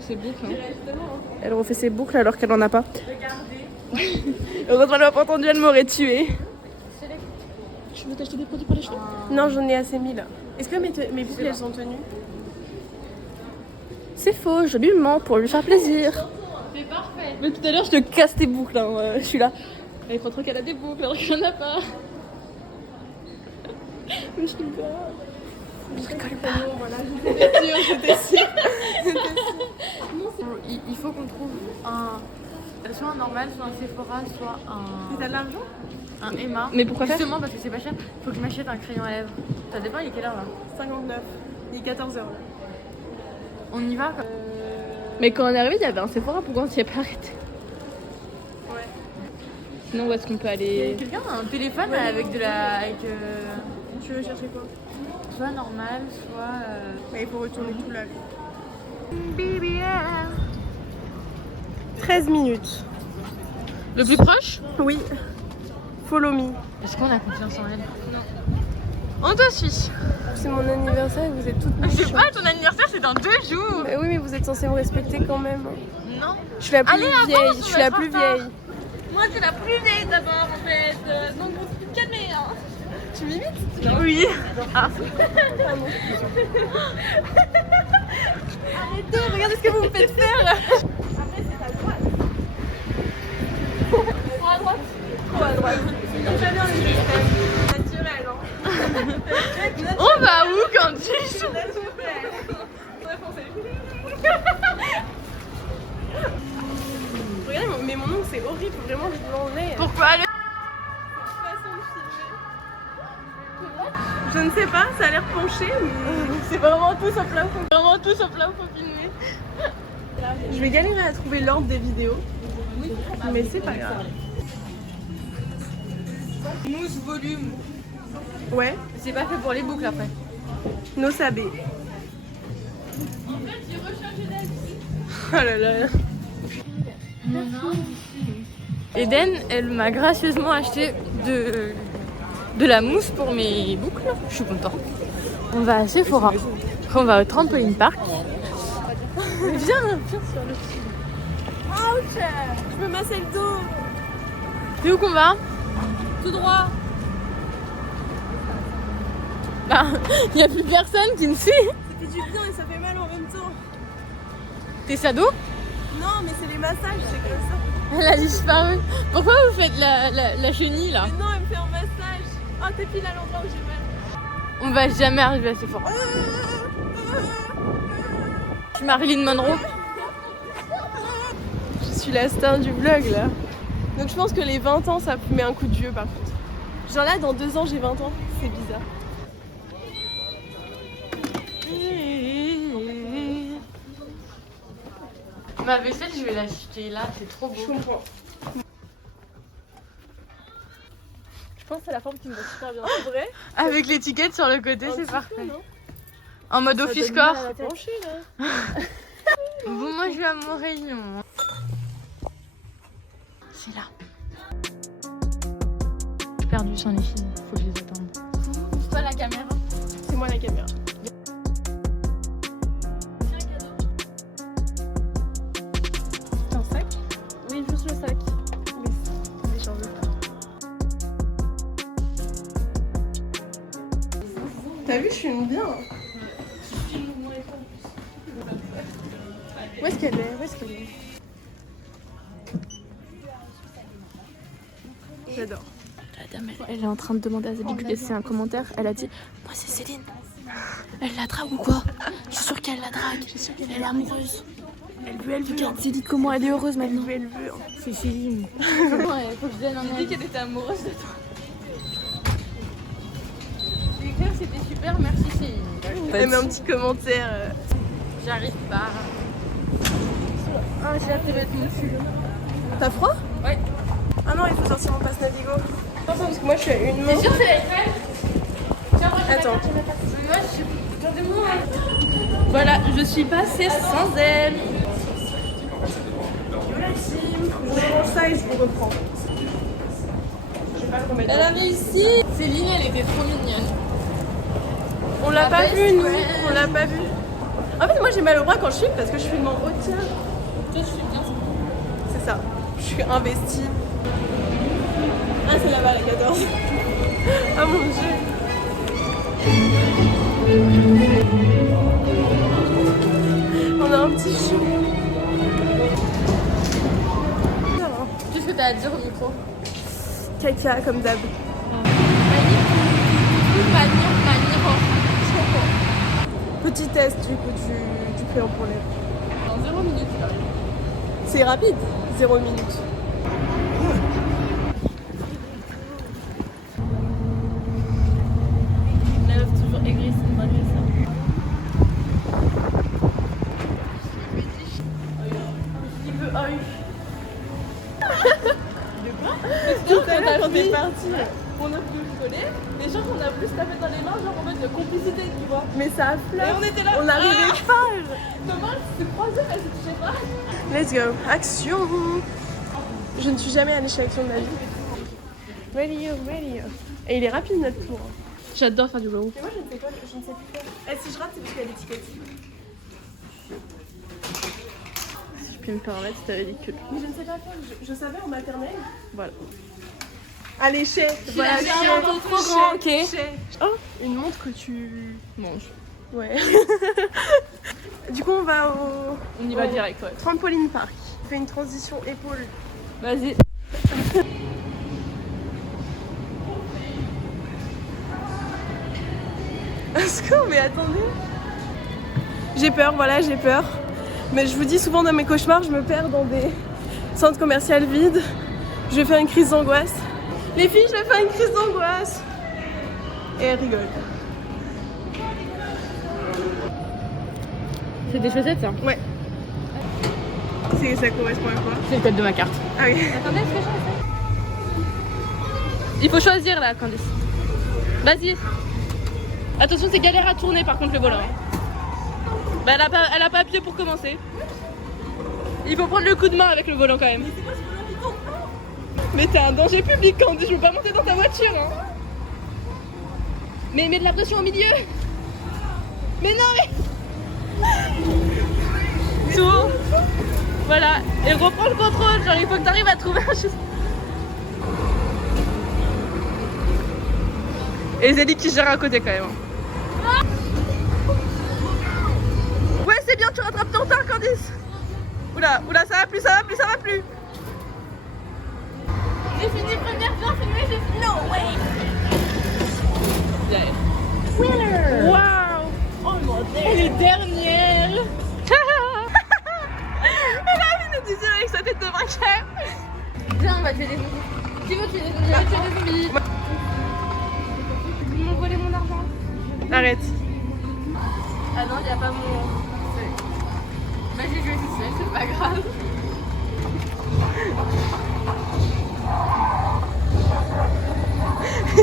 C'est boucles, hein. Elle refait ses boucles alors qu'elle en a pas. Heureusement, elle m'a pas entendu, elle m'aurait tué. Tu veux t'acheter des produits pour les cheveux? Non, j'en ai assez mis là. Est-ce que mes boucles elles sont tenues? C'est faux, je lui mens pour lui faire plaisir. C'est parfait. Mais tout à l'heure, je te casse tes boucles. Hein. Je suis là. Elle croit trop qu'elle a des boucles alors qu'il n'y en a pas. Mais je rigole. Je rigole pas. J'étais sûre. Il faut qu'on trouve soit un normal, soit un Sephora, soit T'as de l'argent? un Emma. Mais pourquoi faire? Justement parce que c'est pas cher, faut que je m'achète un crayon à lèvres. Ça dépend, il est quelle heure là? 59. Il est 14h. On y va quoi. Mais quand on est arrivé, il y avait un Sephora. Pourquoi on s'y est pas arrêté? Ouais. Sinon, où est-ce qu'on peut aller? Quelqu'un a un téléphone avec de la. Tu veux chercher quoi? Soit normal, soit. Ouais, il faut retourner tout là. 13 minutes. Le plus proche? Oui. Follow me. Est-ce qu'on a confiance en elle? On te suit. C'est mon anniversaire et vous êtes toutes C'est méchantes. pas ton anniversaire, c'est dans 2 jours! Mais oui, mais vous êtes censés me respecter quand même. Non! Je suis la plus Allez, vieille. avance, Je on suis va la être en plus retard. vieille. Moi, c'est la plus vieille d'abord en fait. Donc, on se calmer. Hein. Tu m'imites? Oui! Arrêtez, regardez ce que vous me faites faire. Trop à droite. Trop à droite. Jamais on est naturel, hein. On va où quand tu joues? Regardez, mais mon ongle c'est horrible, faut vraiment que je l'enlève. Pourquoi le. Je ne sais pas, ça a l'air penché, mais C'est vraiment tout sauf là où faut. Vraiment tout sauf là où faut filmer. je vais galérer à trouver l'ordre des vidéos. Mais c'est pas grave. Mousse volume. Ouais, C'est pas fait pour les boucles après. nos sabés. Oh là là. Eden, elle m'a gracieusement acheté de la mousse pour mes boucles. Je suis contente. On va à Sephora. Après, on va au trampoline park. Viens sur le. Ouch! Je me massais le dos. C'est où qu'on va? Tout droit. Bah, il n'y a plus personne qui me suit. C'était du bien et ça fait mal en même temps. T'es sado? Non, mais c'est les massages, c'est comme ça. Elle a disparu. Pourquoi vous faites la chenille là? Mais non, elle me fait un massage. Oh, t'es pile à l'endroit où j'ai mal. On va jamais arriver à Sephora. Je suis Marilyn Monroe. Je suis la star du vlog là. Donc je pense que les 20 ans ça met un coup de vieux par contre. Genre là dans 2 ans j'ai 20 ans, c'est bizarre. Ma vaisselle, je vais l'acheter là, c'est trop beau. Je comprends. Je pense que c'est la forme qui me va super bien. C'est vrai? Avec l'étiquette sur le côté, c'est parfait. En mode office Ça donne mal corps. à la pencher, là. Bon, moi je vais à mon rayon. C'est là. J'ai perdu sans les filles, faut que je les attende. C'est toi la caméra? C'est moi la caméra. C'est un sac? Oui, juste le sac. Mais j'en veux pas. T'as vu, je filme bien. Où est-ce qu'elle est? Où est-ce qu'elle est? J'adore. La dame, elle est en train de demander à Zélie de lui laisser un commentaire. Elle a dit: moi, c'est Céline. Elle la drague ou quoi? Je suis sûre qu'elle la drague. Elle est amoureuse. Elle veut. Regarde Zélie comment elle est heureuse maintenant. Elle veut. C'est Céline. Ouais, faut que je donne un Elle dit avis. qu'elle était amoureuse de toi. Claire, c'était super, merci Céline. Elle met un petit commentaire. J'arrive pas. Ah, j'ai hâte de mettre mon cul. T'as froid? Ouais. Ah non, il faut sortir mon passe Navigo. Attends, parce que moi je suis à une main. T'es sûre que c'est la crème? Attends. Moi, je suis. Regardez-moi. Voilà, je suis passée sans elle. Je range ça et je vous reprends. Je vais pas le remettre. Elle a réussi. Céline, elle était trop mignonne. On l'a pas best vu, nous. friend. On l'a pas vu. En fait, moi j'ai mal au bras quand je filme parce que je filme en hauteur. Toi, je suis bien. C'est ça. Je suis investie. Ah, c'est là-bas, la 14. Ah mon dieu. On a un voltige. Qu'est-ce que t'as à dire au micro? Caca comme d'hab. Petit test du coup du crayon pour lèvres. Dans 0 minutes. C'est rapide, 0 minutes. La meuf toujours aigrisse, malgré ça. Il veut oeil. Tout à l'heure quand t'es parti. On a voulu rigoler, les gens qu'on a voulu se taper dans les mains, genre en mode de complicité, tu vois. Mais ça a Et fleur. on était là, On n'arrivait pas. comment elles se croisaient, elles se touchaient pas. Let's go. Action. Je ne suis jamais allée chez Action de ma vie. Ready. Et il est rapide notre tour. J'adore faire du blow. Mais moi je ne sais plus faire. Et si je rate c'est parce qu'il y a l'étiquette. Si je puis me permettre, c'était ridicule. Mais je ne sais pas faire. Je savais en maternelle. Voilà. Allez, chez. Voilà, j'ai un chez. manteau trop grand, ok. Chez. Oh, une montre que tu Mange. Ouais. Du coup, on va au On y va direct, ouais. trampoline park. On fait une transition épaule. Vas-y. Mais attendez. J'ai peur, voilà, j'ai peur. Mais je vous dis souvent dans mes cauchemars, je me perds dans des centres commerciaux vides. Je vais faire une crise d'angoisse. Les filles, je vais faire une crise d'angoisse. Et elle rigole. C'est des chaussettes ça? Ouais. Ça correspond à quoi? C'est le code de ma carte. Ah oui. Attendez, est-ce que je fais? Il faut choisir là, Candice. Vas-y. Attention, c'est galère à tourner par contre le volant. Bah, elle a pas appuyé pour commencer. Il faut prendre le coup de main avec le volant quand même. Mais c'est quoi ce volant qui tourne pas? Mais t'es un danger public, Candice, je veux pas monter dans ta voiture. Hein. Mais mets de la pression au milieu. Mais non, mais. Tout. Voilà, et reprends le contrôle, genre il faut que t'arrives à trouver un chose. Et Zélie qui gère à côté quand même. Ouais, c'est bien, tu rattrapes ton temps, Candice. Oula, ça va plus. J'ai fini première, bien filmé, j'ai fini. No way! Winner! Waouh! Oh mon dieu! Elle est dernière! Elle a envie de dire avec sa tête de vainqueur! Viens, on va tuer des zombies. Qui veut tuer des zombies? Je vais tuer des zombies. Ils m'ont volé mon argent. Arrête. Ah non, il n'y a pas mon. Bah, j'ai joué tout seul, c'est pas grave. J'ai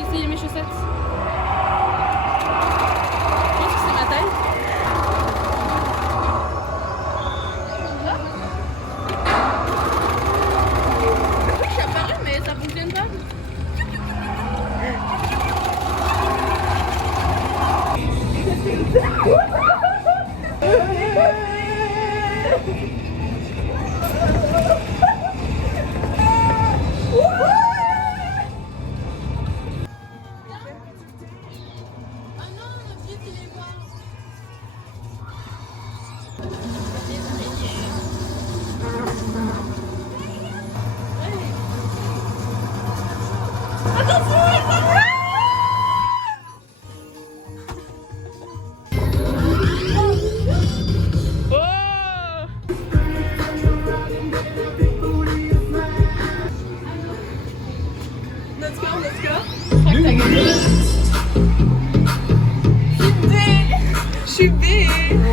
essayé mes chaussettes. Je pense que c'est ma taille. Oui, je suis apparue, mais ça fonctionne pas. Je suis B.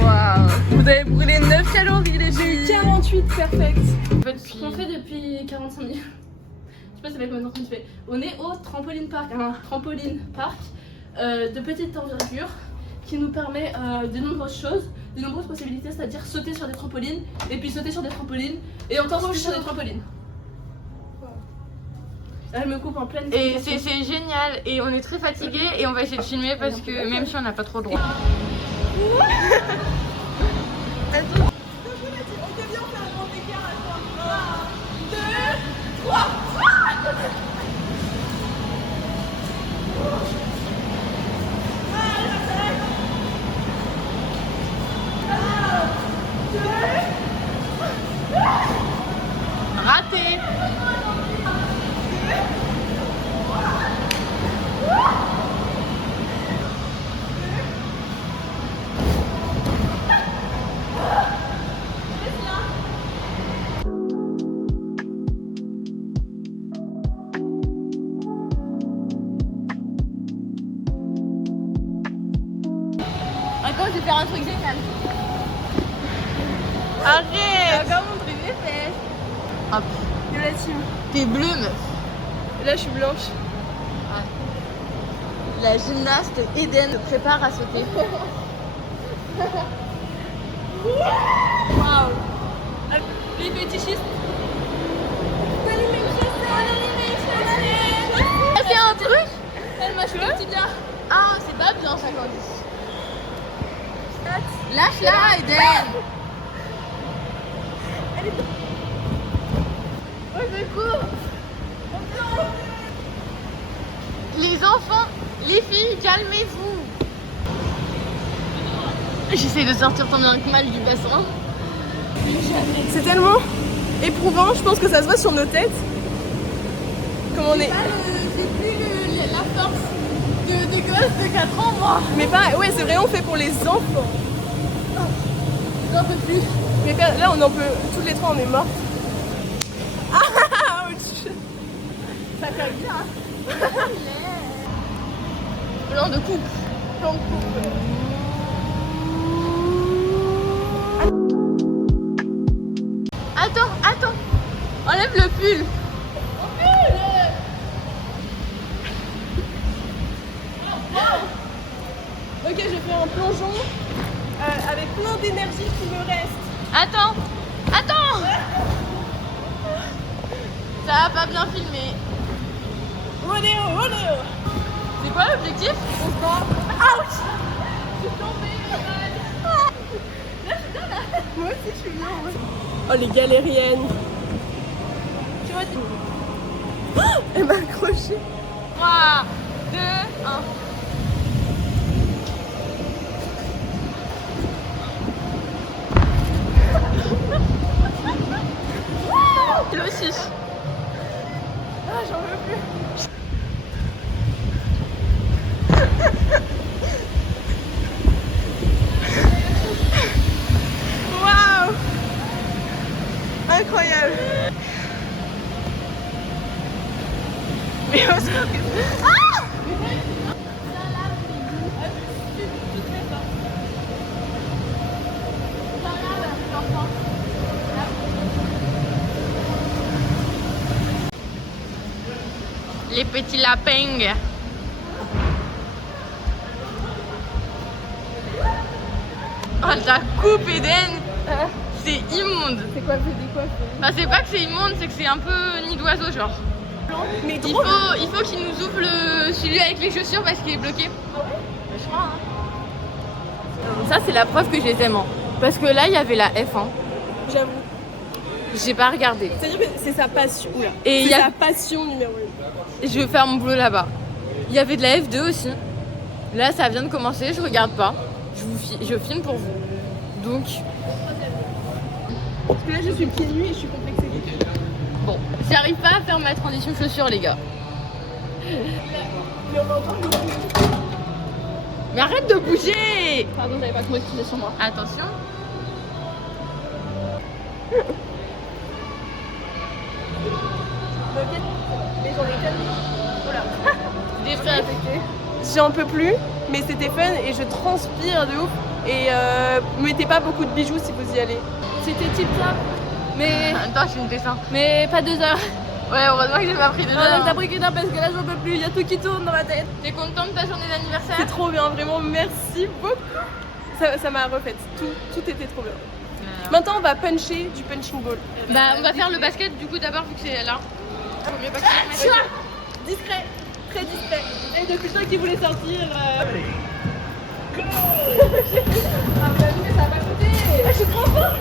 Waouh! Vous avez brûlé 9 calories, les filles! 48 perfect. Ce qu'on fait depuis 45 minutes. Je sais pas ça fait combien de temps qu'on fait. On est au trampoline park, un trampoline park de petite envergure qui nous permet de nombreuses choses, de nombreuses possibilités, c'est-à-dire sauter sur des trampolines et puis sauter sur des trampolines et encore sauter sur des trampolines. Elle me coupe en pleine. Et c'est génial, et on est très fatigués, et on va essayer de filmer parce que même si on n'a pas trop le droit. Attends, je vais faire un truc génial. Arrête. Encore montrer mes fesses. Hop. De la team. T'es bleue, meuf. Et là, je suis blanche. La gymnaste Eden se prépare à sauter. Waouh. Les fétichistes. C'est un truc. Elle m'a choisi de dire. Ah, c'est pas bien ça, Candice. Lâche-la, Eden. Oh, c'est cool. Les enfants, les filles, calmez-vous. J'essaie de sortir tant bien que mal du bassin. C'est tellement éprouvant, je pense que ça se voit sur nos têtes. Comme on est. C'est plus la force des gosses de 4 ans, moi. Mais pas. Ouais, c'est vraiment fait pour les enfants. J'en peux plus. Mais là, on en peut. Toutes les trois, on est mortes. Ah, ouch. Ça fait bien. Plein de coups. Plein de coups. Attends. Enlève le pull. Ok, je fais un plongeon avec plein d'énergie qui me reste. Attends. Ça va pas bien filmer. Rodéo. C'est quoi l'objectif? Ouch. Je suis tombée. Moi aussi, je suis bien. Ouais. Oh, les galériennes. Tu vois, oh, elle m'a accroché. 3, 2, 1. Le 6. Ah, j'en veux plus. Waouh. Incroyable. Mais on se fait que... Ah. Les petits lapins. Oh, ta coupe, Eden. C'est immonde. C'est quoi, c'est quoi? Enfin, c'est pas que c'est immonde, c'est que c'est un peu nid d'oiseau, genre. Mais Il faut qu'il nous ouvre celui avec les chaussures parce qu'il est bloqué. Je crois, hein. Ça, c'est la preuve que je les aime. Hein. Parce que là, il y avait la F1. J'avoue. J'ai pas regardé. C'est-à-dire que c'est sa passion. Oula. Et C'est il y a- sa passion numéro 1. Je vais faire mon boulot là-bas. Il y avait de la F2 aussi. Là, ça vient de commencer, je regarde pas. Je filme pour vous. Donc, Parce que là, je suis pieds nus et je suis complexée. bon, j'arrive pas à faire ma transition chaussures, les gars. Mais on m'entend. Mais arrête de bouger! Pardon, j'avais pas que moi qui sur moi. Attention. Mais j'en ai tellement. Voilà. Des frères. J'en peux plus, mais c'était fun et je transpire de ouf. Et mettez pas beaucoup de bijoux si vous y allez. C'était tip top, mais Attends, je filme tes seins. pas 2 heures. Ouais, heureusement que j'ai pas pris de Non, heures. t'as pris qu'une heure parce que là j'en peux plus, il y a tout qui tourne dans ma tête. T'es contente de ta journée d'anniversaire? C'est trop bien, vraiment merci beaucoup. Ça m'a refait, tout était trop bien. Maintenant on va puncher du punching ball. Bah, on va faire le basket du coup d'abord vu que c'est là. Faut mieux pas que je mette- Discret, très discret. Et depuis le temps qu'il voulait sortir. Ah, mais ça va pas coûter. Ah, je suis trop fort.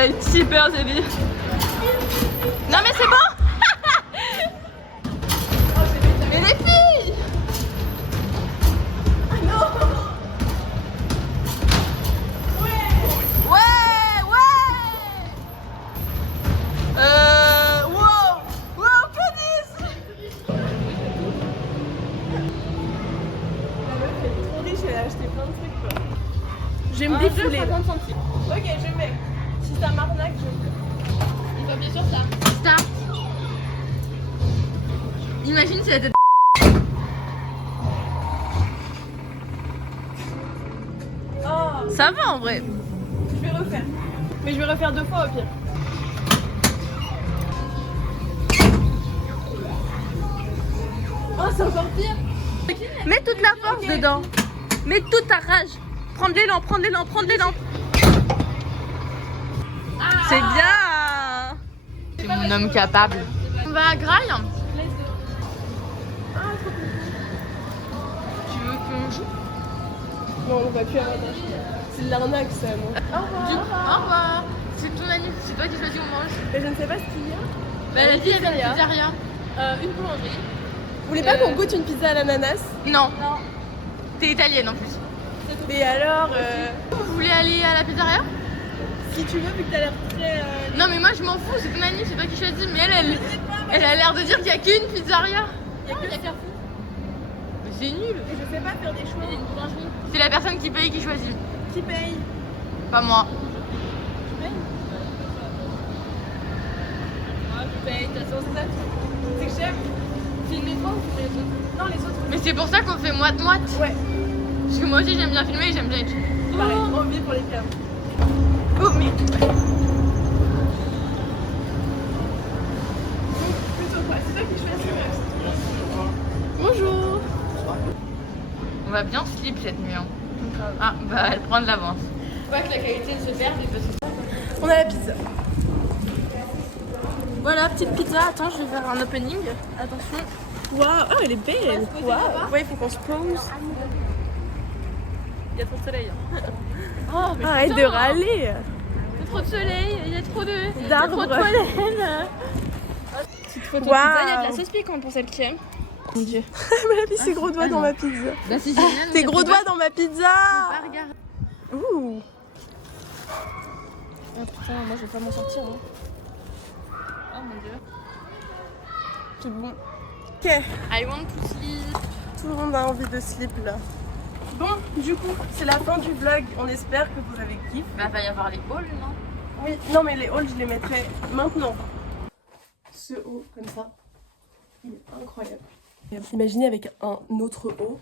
Elle est super Zélie. Non mais c'est bon. Mais les filles. Je vais me défouler. Ok, je mets. Si ça m'arnaque, je mets. Il va bien sûr ça. Start. Imagine si elle était. Oh, Ça va en vrai. je vais refaire. Mais je vais refaire 2 fois au pire. Oh, c'est encore pire. Mets toute la force dedans. Mets toute ta rage. Prends de l'élan, prends de l'élan, prends de l'élan. C'est bien. C'est mon homme capable. On va à Grail. Tu veux qu'on joue? Non, on va plus avoir d'un chien. C'est de l'arnaque, ça, moi. Au revoir. Au revoir. C'est ton ami, c'est toi qui choisis où on mange. Mais je ne sais pas ce qu'il y a. Bah, elle a dit il y avait une pizzeria. pizzeria. Une boulangerie. Vous voulez pas qu'on goûte une pizza à l'ananas? Non. T'es italienne en plus. Et alors, Vous voulez aller à la pizzeria? si tu veux, vu que t'as l'air très... Non mais moi je m'en fous, c'est ton ami, c'est toi qui choisis. Mais elle a l'air de dire qu'il n'y a qu'une pizzeria. Il y a que Carrefour. Mais c'est nul. Et je sais pas faire des choix. C'est la personne qui paye qui choisit. Qui paye? Pas moi. Moi, je paye. De toute façon, c'est ça. C'est que j'aime. Filmer toi ou filmer les autres? Non, les autres. Mais c'est pour ça qu'on fait moite-moite. Ouais. Parce que moi aussi j'aime bien filmer et j'aime bien être. Pareil, envie pour les câbles. Oh, mais... Plutôt quoi? C'est toi qui choisis. Bonjour. On va bien slip cette nuit. Hein. Ah bah elle prend de l'avance. Faut pas que la qualité se perde parce que... On a la pizza. Voilà, petite pizza. Attends, je vais faire un opening. Attention. Waouh, oh, elle est belle. Waouh. Ouais, il faut qu'on se pose. Il y a trop de soleil. Oh, mais Arrête de râler. il y a trop de soleil, il y a trop de D'arbres. pollen. Petite photo pizza, il y a de la sauce piquante pour celle qui aime. Mon dieu. Elle a mis ses gros doigts dans ma pizza. Bah c'est génial. Tes gros doigts dans ma pizza. Pas regarder. Ouh. Oh putain, moi je vais pas m'en sortir. Hein. Oh mon dieu. C'est bon. Ok. I want to sleep. Tout le monde a envie de slip là. Bon, du coup, c'est la fin du vlog. On espère que vous avez kiffé. Bah va y avoir les halls, non? Oui, non mais les hauls, je les mettrai maintenant. Ce haut, comme ça, il est incroyable. Imaginez avec un autre haut.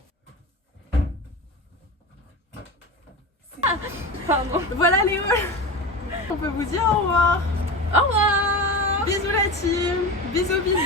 Pardon. Voilà les hauls. On peut vous dire au revoir. Au revoir. Bisous la team. Bisous, bisous.